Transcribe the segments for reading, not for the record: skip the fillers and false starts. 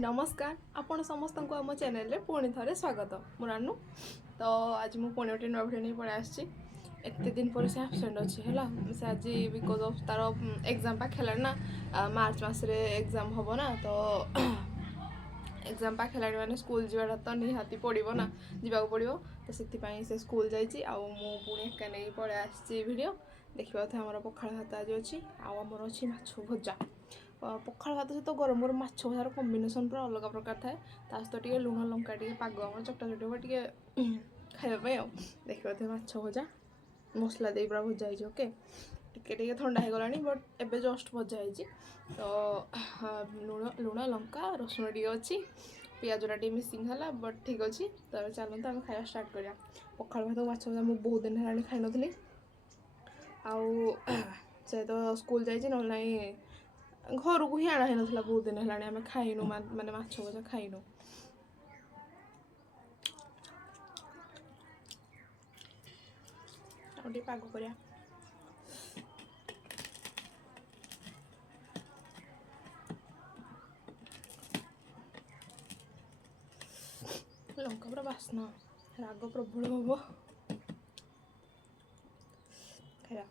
नमस्कार आपण समस्त को आम चैनल रे पुणी थे स्वागत मो रानू। तो आज मुझे पुणी गोटे नुआ भिडियो नहीं पड़े आसची। एत दिन पर से आबसेंट अच्छी है से आज बिकज अफ तार एग्जाम पाखे ना मार्च मसरे एग्जाम हम ना तो एग्जाम पाखे मैंने स्कूल जावाटा तो निहाती पड़ो ना जावाक पड़ो तो से स्कूल जाइए पुणी एका नहीं पड़े आसची भिडियो देखा आमर पखाड़ भात आज अच्छी आमर अच्छी माछ भजा पखाड़ भात सहित गरम गरम माछ भजार कम्बिनेसन पूरा अलग प्रकार थाए सहित टे लुण लंका टे पाग आम चटा चटी हम टे खावाई देखिए माछ भजा मसला दे पूरा भजा हो ओके टे ठंडा हो गलानी बट एबे जस्ट भजा तो लुण लंका रसुण टे अच्छी पियाजटा टे मिसिंग है बट ठीक अच्छे तो चलते आम खाया स्टार्ट करा पखाड़ भात माछ भजा मुझे बहुत दिन है खाई नी आउ से तो स्कूल जाइए ना घर को ही आना ही ना बहुत दिन है आम खाइनु माने माछ भजा खाइनु पाग करिया लंका पूरा बास्ना राग प्रबल हम खाया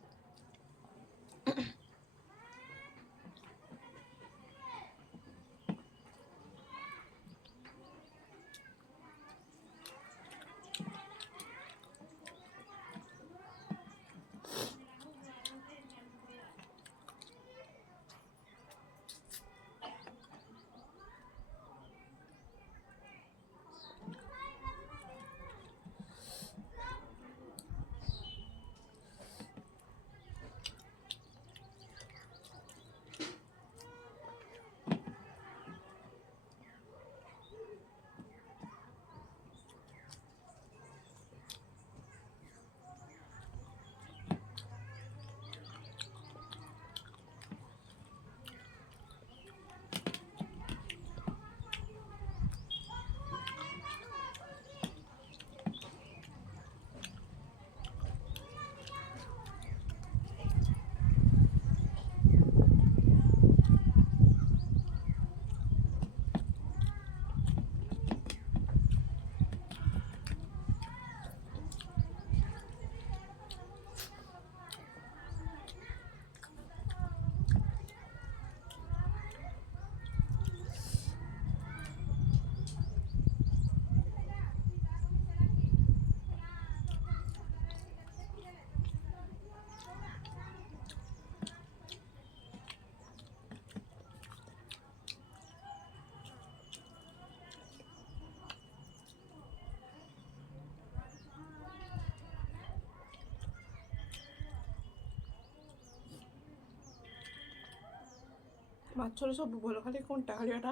माछर सब भल खाली कंटा काढ़ाटा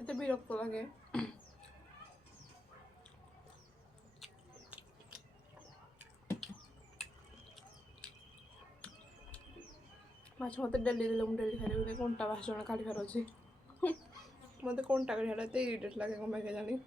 एत विरक्त लगे माछ मत डेली देले मुझे डेली खाई कंटा भाषण काढ़ार अच्छे मत कंटा काढ़ाटा एत इरिटेट लगे कम के जानी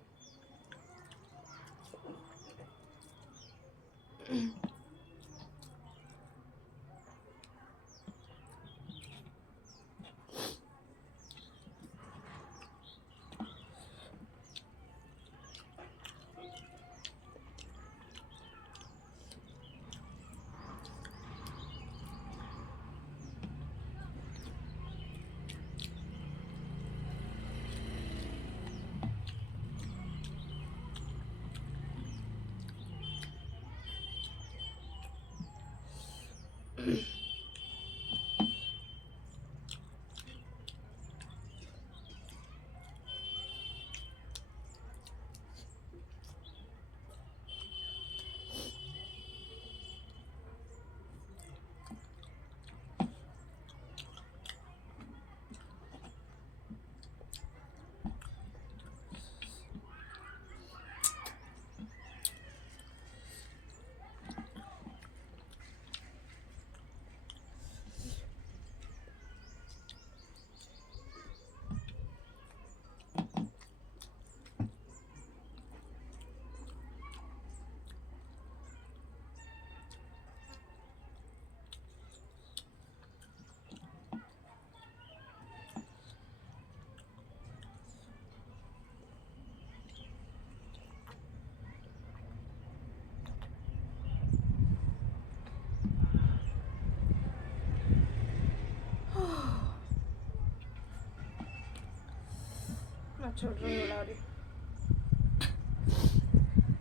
ଛୋଟ ରହିଗଲା ଆହୁରି।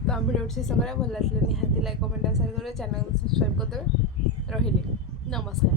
ତ ଆମ ଭିଡ଼ିଓ ଶେଷ କରିବା। ଭଲ ଲାଗିଲେ ନିହାତି ଲାଇକ୍ କମେଣ୍ଟ ଆଉ ସେୟାର କରିବେ, ଚ୍ୟାନେଲକୁ ସବସ୍କ୍ରାଇବ୍ କରିଦେବେ। ରହିଲି, ନମସ୍କାର।